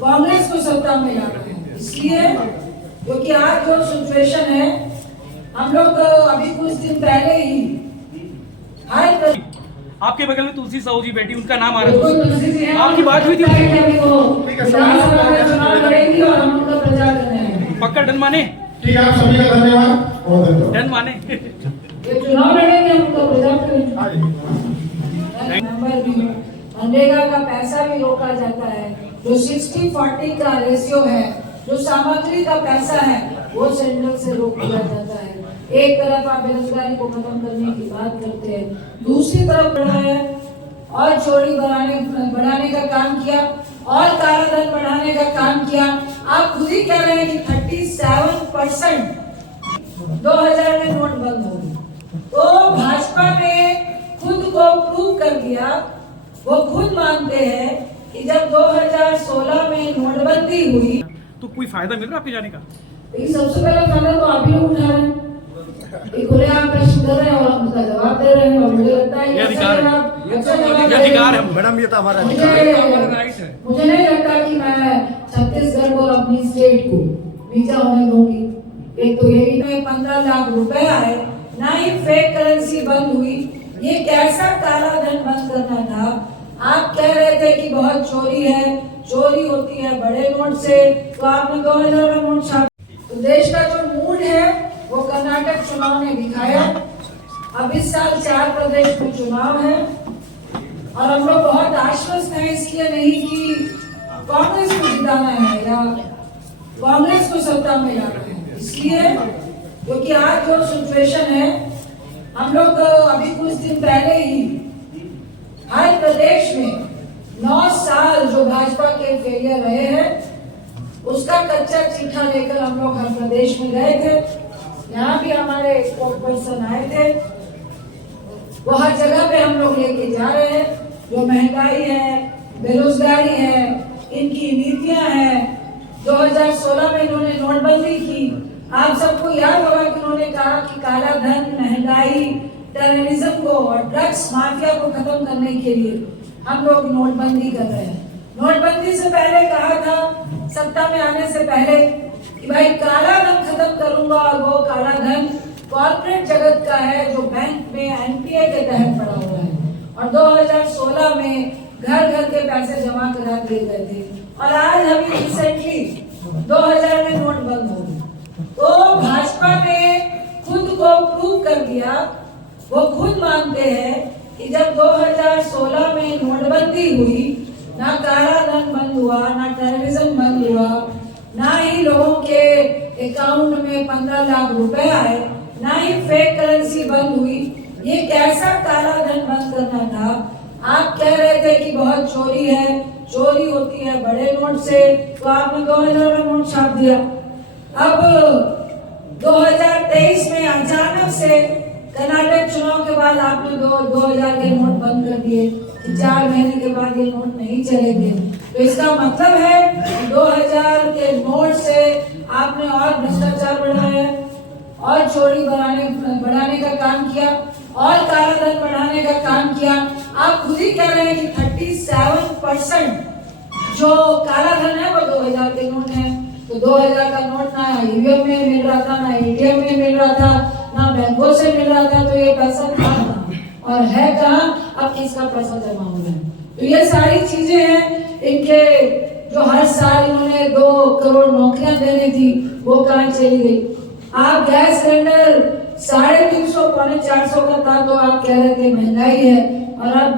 कांग्रेस को सत्ता में लाना है। इसलिए क्योंकि आज जो सिचुएशन है, हम लोग अभी कुछ दिन पहले ही आपके बगल में तुलसी साहू जी बैठी, उनका नाम आ रहा है, आपकी बात हुई थी, पक्का डन माने? ठीक है, आप सभी का धन्यवाद और धन्यवाद। डन माने? ये चुनाव लड़ेंगे हम तो प्रजा मनरेगा का पैसा भी रोका जाता है, जो 60-40 का रेशियो है, जो सामग्री का पैसा है वो सेंट्रल से रोक दिया जाता है। एक तरफ आप बेरोजगारी को खत्म करने की बात करते हैं, दूसरी तरफ बढ़ा है और चोरी बढ़ाने का काम किया और काला धन बढ़ाने का काम किया। आप खुद ही कह रहे हैं कि 37% 2000 में नोट बंद हो गई, तो भाजपा ने खुद को प्रूव कर दिया। वो खुद मानते हैं कि जब 2016 में नोटबंदी हुई तो कोई फायदा मिल रहा है आपके जाने का? सबसे पहला फायदा तो आप ही लोग उठा रहे हैं, खुलेआम प्रश्न कर रहे हैं और उसका जवाब दे रहे हैं, और मुझे लगता है ये अधिकार है मैडम, ये तो हमारा राइट है। मुझे नहीं लगता कि मैं छत्तीसगढ़ को और अपनी स्टेट को नीचा होने दूंगी। एक तो यही में 15 लाख रुपए आए, ना ही फेक करेंसी बंद हुई। ये कैसा काला धन बंद करना था? आप कह रहे थे कि बहुत चोरी है, चोरी होती है बड़े नोट से, तो आपने 2000 का नोट छापा। तो देश का जो मूड है वो कर्नाटक चुनाव ने दिखाया। अब इस साल 4 प्रदेश में चुनाव है और हम लोग बहुत आश्वस्त हैं, इसलिए नहीं कि कांग्रेस को जिताना है या कांग्रेस को सत्ता में लाना है। इसलिए क्योंकि आज जो सिचुएशन है, हम लोग अभी कुछ दिन पहले ही हर प्रदेश में 9 साल जो भाजपा के फेलियर रहे हैं उसका कच्चा चिट्ठा लेकर हम लोग हर प्रदेश में गए थे। यहाँ भी हमारे स्पोक्सपर्सन आए थे, वो हर जगह पे हम लोग लेके जा रहे हैं। जो महंगाई है, बेरोजगारी है, इनकी नीतियां हैं। 2016 में इन्होंने नोटबंदी की, आप सबको याद होगा कि उन्होंने कहा कि काला धन, महंगाई, टेररिज्म को और ड्रग्स माफिया को खत्म करने के लिए हम लोग नोटबंदी कर रहे हैं। नोटबंदी से पहले कहा था, सत्ता में आने से पहले, कि भाई काला धन खत्म करूंगा, और वो काला धन कॉर्पोरेट जगत का है जो बैंक में एनपीए के तहत पड़ा हुआ है। और 2016 में घर घर के पैसे जमा करा दिए गए थे, और आज अभी रिसेंटली 2000 में नोट बंद हो गई। तो भाजपा ने खुद को प्रूव कर दिया। वो खुद मानते हैं कि जब 2016 में नोटबंदी हुई, ना काला धन बंद हुआ, ना टेररिज्म बंद हुआ, ना ही लोगों के अकाउंट में 15 लाख रुपए आए, ना ही फेक करेंसी बंद हुई। ये कैसा काला धन बंद करना था? आप कह रहे थे कि बहुत चोरी है, चोरी होती है बड़े नोट से, तो आपने 2000 का नोट छाप दिया। अब 2023 में अचानक से कर्नाटक चुनाव के बाद आपने 2000 के नोट बंद कर दिए कि 4 महीने के बाद ये नोट नहीं चलेंगे। तो इसका मतलब है 2000 के नोट से आपने और भ्रष्टाचार बढ़ाया और चोरी बढ़ाने का काम किया और काला धन बढ़ाने का काम किया। आप खुद ही कह रहे हैं कि 37% जो काला धन है वो 2000 के नोट है। तो 2000 का नोट ना ईवीएम में मिल रहा था, ना एटीएम में मिल रहा था, ना बैंकों से मिल रहा था। तो ये पैसा था और है कहाँ? अब किसका पैसा जमा हो रहा है? तो ये सारी चीजें हैं इनके, जो हर साल इन्होंने 2 करोड़ नौकरियां देनी थी, वो कहाँ चली गई? आप गैस सिलेंडर 350 पौने 400 का था, तो आप कह रहे थे महंगाई है, और अब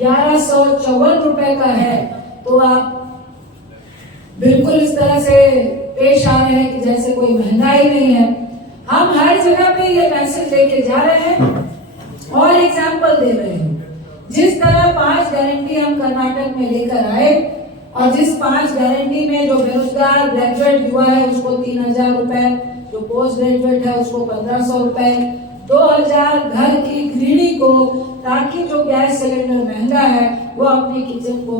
1154 रुपए का है। तो आप बिल्कुल इस तरह से पेश आ रहे हैं कि जैसे कोई महंगाई नहीं है। हम हर जगह पे ये मैसेज लेके जा रहे हैं और एग्जाम्पल दे रहे हैं। जिस तरह 5 गारंटी हम कर्नाटक में लेकर आए, और जिस 5 गारंटी में जो बेरोजगार ग्रेजुएट युवा है उसको 3000 रुपए, जो पोस्ट ग्रेजुएट है उसको 1500 रुपए, 2000 घर की गृहिणी को, ताकि जो गैस सिलेंडर महंगा है वो अपने किचन को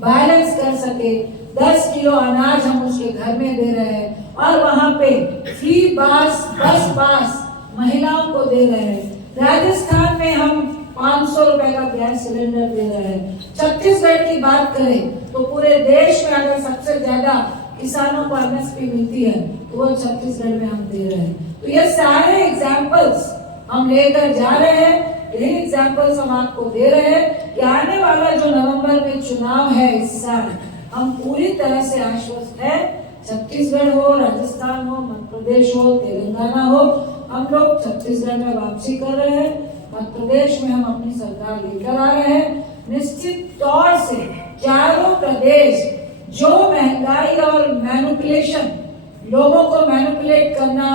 बैलेंस कर सके। 10 किलो अनाज हम उसके घर में दे रहे हैं, और वहाँ पे फ्री बस पास महिलाओं को दे रहे हैं। राजस्थान में हम 500 रुपए का गैस सिलेंडर दे रहे हैं। छत्तीसगढ़ की बात करें तो पूरे देश में अगर सबसे ज्यादा किसानों को एमएसपी मिलती है तो वो छत्तीसगढ़ में हम दे रहे हैं। तो ये सारे एग्जाम्पल्स हम लेकर जा रहे हैं, यही एग्जाम्पल्स हम आपको दे रहे हैं कि आने वाला जो नवंबर में चुनाव है इस साल, हम पूरी तरह से आश्वस्त है। छत्तीसगढ़ हो, राजस्थान हो, मध्य प्रदेश हो, तेलंगाना हो, हम लोग छत्तीसगढ़ में वापसी कर रहे हैं। मध्य प्रदेश में हम अपनी सरकार लेकर आ रहे हैं। निश्चित तौर से चारों प्रदेश जो महंगाई और मैनिपुलेशन, लोगों को मैनिपुलेट करना,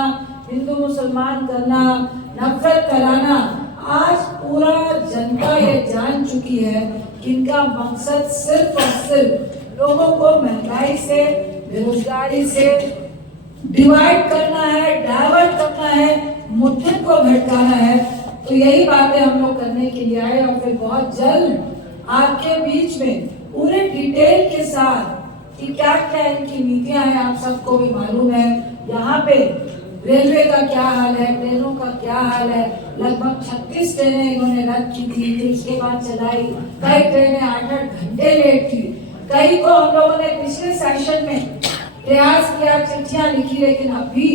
हिंदू मुसलमान करना, नफरत फैलाना, आज पूरा जनता ये जान चुकी है कि इनका मकसद सिर्फ और सिर्फ लोगों को महंगाई से, बेरोजगारी से डिवाइड करना है, डाइवर्ट करना है, मुद्दे को भटकाना है। तो यही बातें हम लोग करने के लिए आए और फिर बहुत जल्द आपके बीच में पूरे डिटेल के साथ कि क्या क्या इनकी नीतियां हैं, आप सबको भी मालूम है। यहाँ पे रेलवे का क्या हाल है, ट्रेनों का क्या हाल है। लगभग 36 ट्रेनें इन्होंने रद्द की थी, फिर उसके बाद चलाई। कई ट्रेनें 8-8 घंटे लेट थी। कई को हम लोगों ने पिछले सेशन में प्रयास किया, चिट्ठियां लिखी, लेकिन अभी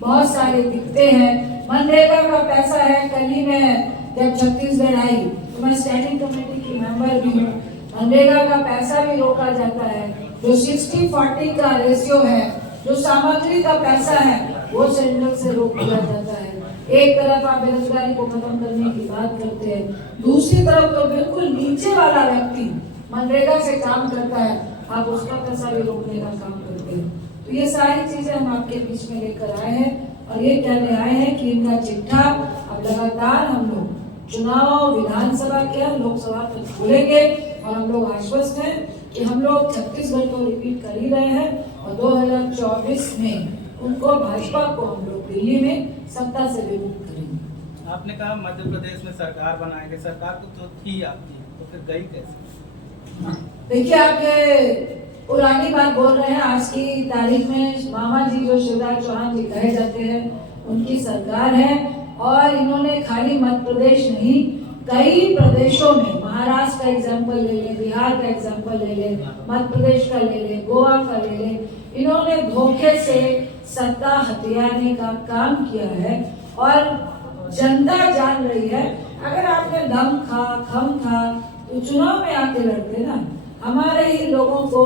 बहुत सारे दिखते हैं। मनरेगा का पैसा है, कल ही मैं जब छत्तीसगढ़ आई तो मैं स्टैंडिंग कमेटी की मेंबर भी हूँ। मनरेगा का पैसा भी रोका जाता है। जो 60-40 का रेशियो है, जो सामग्री का पैसा है, वो सेंट्रल से रोक दिया जाता है। एक तरफ आप बेरोजगारी को खत्म करने की बात करते हैं, दूसरी तरफ तो बिल्कुल नीचे वाला व्यक्ति मनरेगा से काम करता है, आप उसका पैसा भी रोकने का काम करते हैं। तो ये सारी चीजें हम आपके बीच में लेकर आए हैं और ये कहने आए हैं कि इनका चिट्ठा अब लगातार हम लोग चुनाव विधानसभा के, लोकसभा तक खोलेंगे और हम लोग आश्वस्त हैं कि हम लोग छत्तीसगढ़ को रिपीट कर ही रहे हैं और 2024 में उनको, भाजपा को हम लोग दिल्ली में सत्ता से विमुक्त करेंगे। आपने कहा मध्य प्रदेश में सरकार बनाएंगे, सरकार तो थी आपकी, तो फिर गई कैसे? देखिए, आप ये पुरानी बात बोल रहे हैं। आज की तारीख में मामा जी जो शिवराज चौहान जी कहे जाते हैं, उनकी सरकार है और इन्होंने खाली मध्य प्रदेश नहीं, कई प्रदेशों में, महाराष्ट्र का एग्जाम्पल ले लें, बिहार का एग्जाम्पल ले लें, मध्य प्रदेश का ले लें, गोवा का ले लें, इन्होंने धोखे से सत्ता हथियाने का काम किया है और जनता जान रही है। अगर आपने दम था, खम था, तो चुनाव में आके लड़ते ना। हमारे ही लोगों को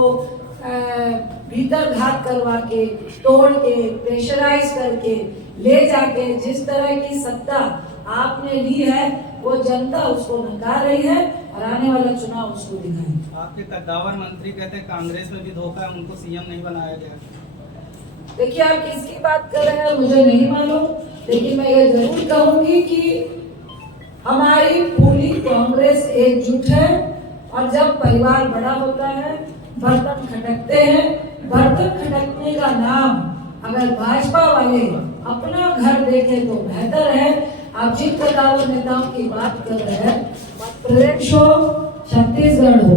भीतर घात करवा के, तोड़ के, प्रेशराइज करके ले जाके जिस तरह की सत्ता आपने ली है, वो जनता उसको नकार रही है और आने वाला चुनाव उसको दिखाए। आपके कद्दावर मंत्री कहते हैं कांग्रेस में भी धोखा है, उनको सीएम नहीं बनाया गया। देखिए, आप किसकी बात कर रहे हैं मुझे नहीं मालूम, लेकिन मैं ये जरूर कहूंगी कि हमारी पूरी कांग्रेस एकजुट है और जब परिवार बड़ा होता है, बर्तन खटकते हैं। बर्तन खटकने का नाम अगर भाजपा वाले अपना घर देखे तो बेहतर है। आप जिन कद्दावर नेताओं की बात कर रहे हैं, मध्य प्रदेश हो, छत्तीसगढ़ हो,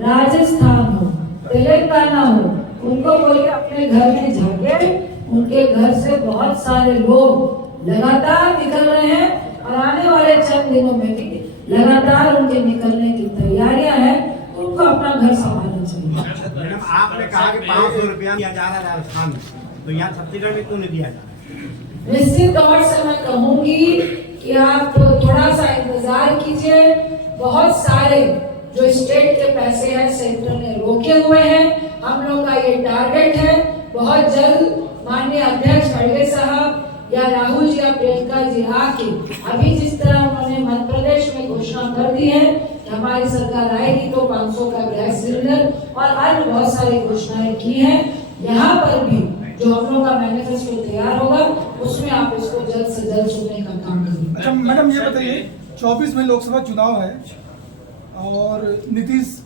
राजस्थान हो, तेलंगाना हो, उनको बोलिए अपने घर में झांके। उनके घर से बहुत सारे लोग लगातार निकल रहे हैं और आने वाले चंद दिनों में भी लगातार उनके निकलने की तैयारियां हैं। उनको अपना घर संभालना चाहिए। आपने कहा कि 500 रुपया दिया जा रहा है राजस्थान में, तो यहाँ छत्तीसगढ़ में क्यों नहीं दिया जा रहा? निश्चित तौर से मैं कहूंगी कि आप थोड़ा सा इंतजार कीजिए। बहुत सारे जो स्टेट के पैसे हैं सेंटर ने रोके हुए हैं। हम लोग का ये टारगेट है, बहुत जल्द माननीय अध्यक्ष खड़गे साहब या राहुल जी या प्रियंका जी आके, अभी जिस तरह उन्होंने मध्य प्रदेश में घोषणा कर दी है कि हमारी सरकार आएगी तो 500 का गैस सिलेंडर और अन्य बहुत सारी घोषणाएं की हैं। यहाँ पर भी जो हम लोग का मैनिफेस्टो तैयार होगा, उसमें आप इसको जल्द से जल्द सुनने का काम करें। अच्छा मैडम, ये बताइए 24 में लोकसभा चुनाव है और नीतीश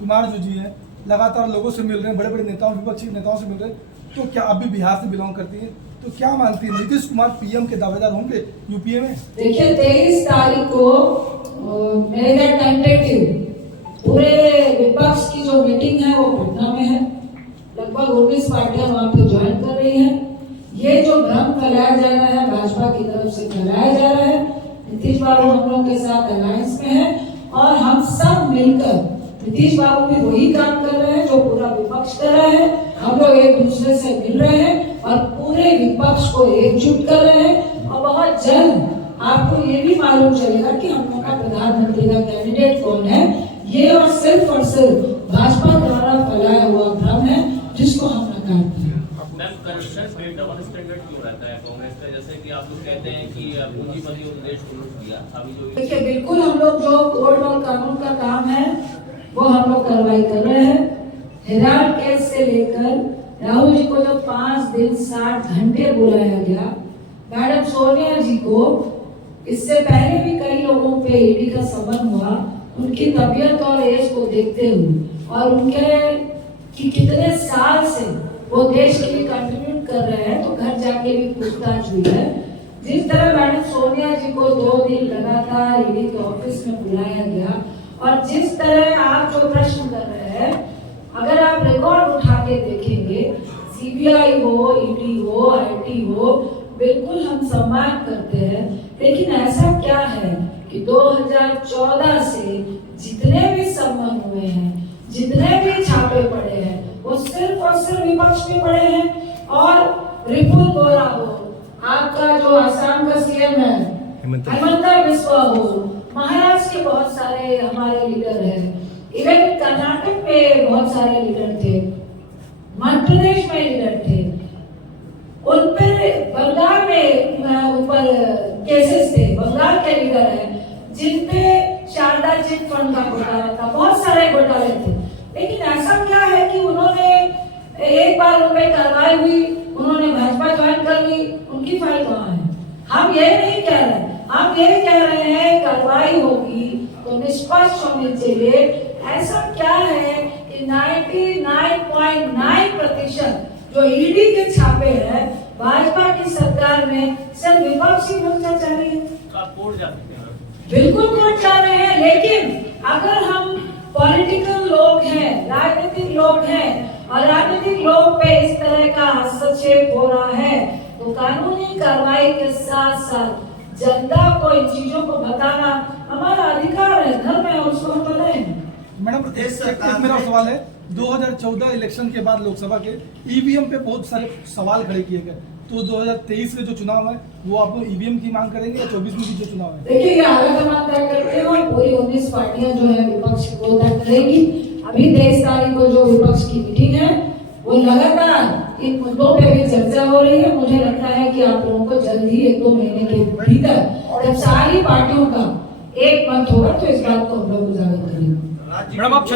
कुमार जो जी हैं लगातार लोगों से मिल रहे हैं, बड़े बड़े नेताओं, विपक्षी नेताओं से मिल रहे हैं, तो क्या आप भी बिहार से बिलोंग करती हैं, तो क्या मानती है नीतीश कुमार पीएम के दावेदार होंगे यूपीए में? देखिए, 23 तारीख को मेरा टेंटेटिव पूरे विपक्ष की जो मीटिंग है वो पटना में है। लगभग 19 पार्टियां वहां पे ज्वाइन कर रही हैं। ये जो भ्रम फैलाया जा रहा है, भाजपा की तरफ से फैलाया जा रहा है, नीतीश बाबू हम लोग के साथ अलायंस में है और हम सब मिलकर, नीतीश बाबू भी वही काम कर रहे हैं जो पूरा विपक्ष कर रहा है। हम लोग एक दूसरे से मिल रहे हैं और पूरे विपक्ष को एकजुट कर रहे हैं और बहुत जल्द आपको ये भी मालूम चलेगा कि हम लोग का प्रधानमंत्री का कैंडिडेट कौन है। ये और सिर्फ भाजपा द्वारा फैलाया हुआ भ्रम है जिसको हम नकारते हैं। मैम, करप्शन पे डबल स्टैंडर्ड क्यों रहता है कांग्रेस का? जैसे कि आप लोग कहते हैं कि पूंजीपति देश को लूट दिया, अभी जो देखिए, बिल्कुल हम लोग जो कोर्ट और कानून का काम है वो हम लोग कार्रवाई कर रहे हैं। हिराल केस से लेकर राहुल जी को जो 5 दिन 60 घंटे बुलाया गया, मैडम सोनिया जी को इससे पहले भी कई लोगों पे ईडी का समन हुआ, उनकी तबीयत और एज को देखते हुए और उनके कि कितने साल से वो देश के लिए कंट्रीब्यूट कर रहे हैं, तो घर जाके भी पूछताछ हुई है। जिस तरह मैडम सोनिया जी को 2 दिन लगातार ईडी के ऑफिस में बुलाया गया और जिस तरह आप जो प्रश्न कर रहे हैं, अगर आप रिकॉर्ड उठा के देखेंगे, सीबीआई हो, ईडी हो, आईटी हो, बिल्कुल हम सम्मान करते हैं। लेकिन ऐसा क्या है कि 2014 से जितने भी सम्मान हुए हैं, जितने भी छापे पड़े हैं, वो सिर्फ और सिर्फ विपक्ष में पड़े हैं। और रिपुल बोरा हो, आपका जो असम का सीएम है हिमंता बिस्वा हो, महाराष्ट्र के बहुत सारे हमारे लीडर हैं, इवन कर्नाटक में बहुत सारे लीडर थे, मध्य प्रदेश में लीडर थे, उन पर बंगाल में ऊपर केसेस थे, बंगाल के लीडर हैं जिन पे शारदा चिट फंड का घोटाला था, बहुत सारे घोटाले थे। लेकिन ऐसा क्या है कि उन्होंने एक बार उन पे कार्रवाई हुई, उन्होंने भाजपा ज्वाइन कर ली, उनकी फाइल कहाँ है? हम ये नहीं कह रहे, हम ये कह रहे हैं कार्रवाई होगी तो निष्पक्ष होनी चाहिए। ऐसा क्या है कि 99.9% जो ईडी के छापे हैं भाजपा की सरकार में सिर्फ विपक्षी मोर्चा चाह रही है। आप कोर्ट जा सकते हैं? बिल्कुल कोर्ट चाह रहे हैं, लेकिन अगर हम पॉलिटिकल लोग हैं, राजनीतिक लोग हैं और राजनीतिक लोग पे इस तरह का हस्तक्षेप हो रहा है, तो कानूनी कार्रवाई के साथ साथ जनता को इन चीजों को बताना हमारा अधिकार है, धर्म है, उसको हम बताएंगे। मैडम, एक मेरा सवाल है, 2014 इलेक्शन के बाद लोकसभा के ईवीएम पे बहुत सारे सवाल खड़े किए गए, तो 2023 में जो चुनाव है वो आप लोग ईवीएम की मांग करेंगे या 24 में जो चुनाव है? देखिए, ये हाईकमान तय करते हैं और पूरी 19 पार्टियां जो है विपक्ष को तय करेगी। अभी 23 तारीख को जो विपक्ष की मीटिंग है वो लगातार इन मुद्दों पे भी चर्चा हो रही है। मुझे लगता है कि आप लोगों को जल्द ही 1-2 महीने के भीतर जब सारी पार्टियों का एक मत होगा तो इस बात को हम लोग उजागर करेंगे। मैडम, आप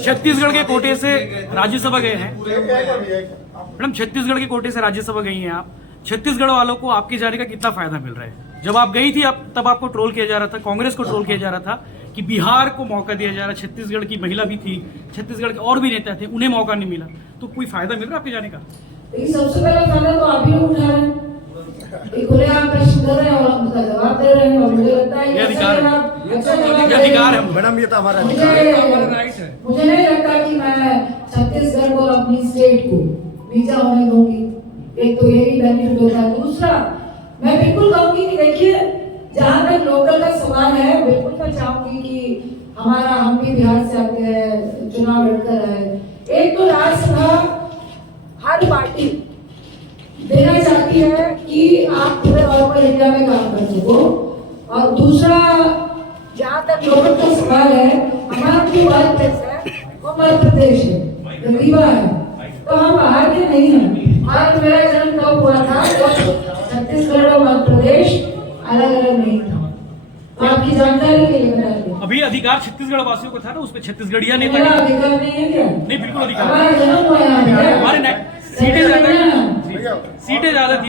छत्तीसगढ़ के कोटे से राज्यसभा गए हैं। मैडम, छत्तीसगढ़ के कोटे से राज्यसभा गई हैं आप। छत्तीसगढ़ वालों को आपके जाने का कितना फायदा मिल रहा है? जब आप गई थी तब आपको ट्रोल किया जा रहा था, कांग्रेस को ट्रोल किया जा रहा था कि बिहार को मौका दिया जा रहा है। छत्तीसगढ़ की महिला भी थी, छत्तीसगढ़ के और भी नेता थे, उन्हें मौका नहीं मिला। तो कोई फायदा मिल रहा है आपके जाने का? सबसे पहला फायदा तो आप ही उठा रहे हैं, खुले आप प्रश्न कर रहे हैं और हम उसका जवाब दे रहे हैं और मुझे लगता है ये अधिकार है मैडम, ये तो हमारा मुझे नहीं लगता कि मैं छत्तीसगढ़ को और अपनी स्टेट को नीचा होने दूंगी। एक तो यही बेनिफिट होता है। दूसरा, मैं बिल्कुल कहूंगी कि देखिए, जहां तक लोकल का सवाल है, बिल्कुल मैं चाहूंगी कि हम भी बिहार से आते हैं, चुनाव लड़कर आए। एक तो राज्यसभा हर पार्टी देना चाहती है कि आप पूरे तौर पर इंडिया में काम कर सको, और दूसरा, जहाँ तक लोकल का सवाल है, हमारा जो वर्क प्लेस है वो मध्य प्रदेश है, रीवा है, तो हम बाहर के नहीं हैं। और मेरा जन्म कब हुआ था तो छत्तीसगढ़ और मध्य प्रदेश अलग अलग नहीं था। तो आपकी जानकारी के लिए बता दूं, अभी अधिकार छत्तीसगढ़ वासियों को था ना, उसमें छत्तीसगढ़िया नेता मेरा अधिकार नहीं है क्या? नहीं, बिल्कुल अधिकार हमारा जन्म हुआ यहाँ पे, हमारे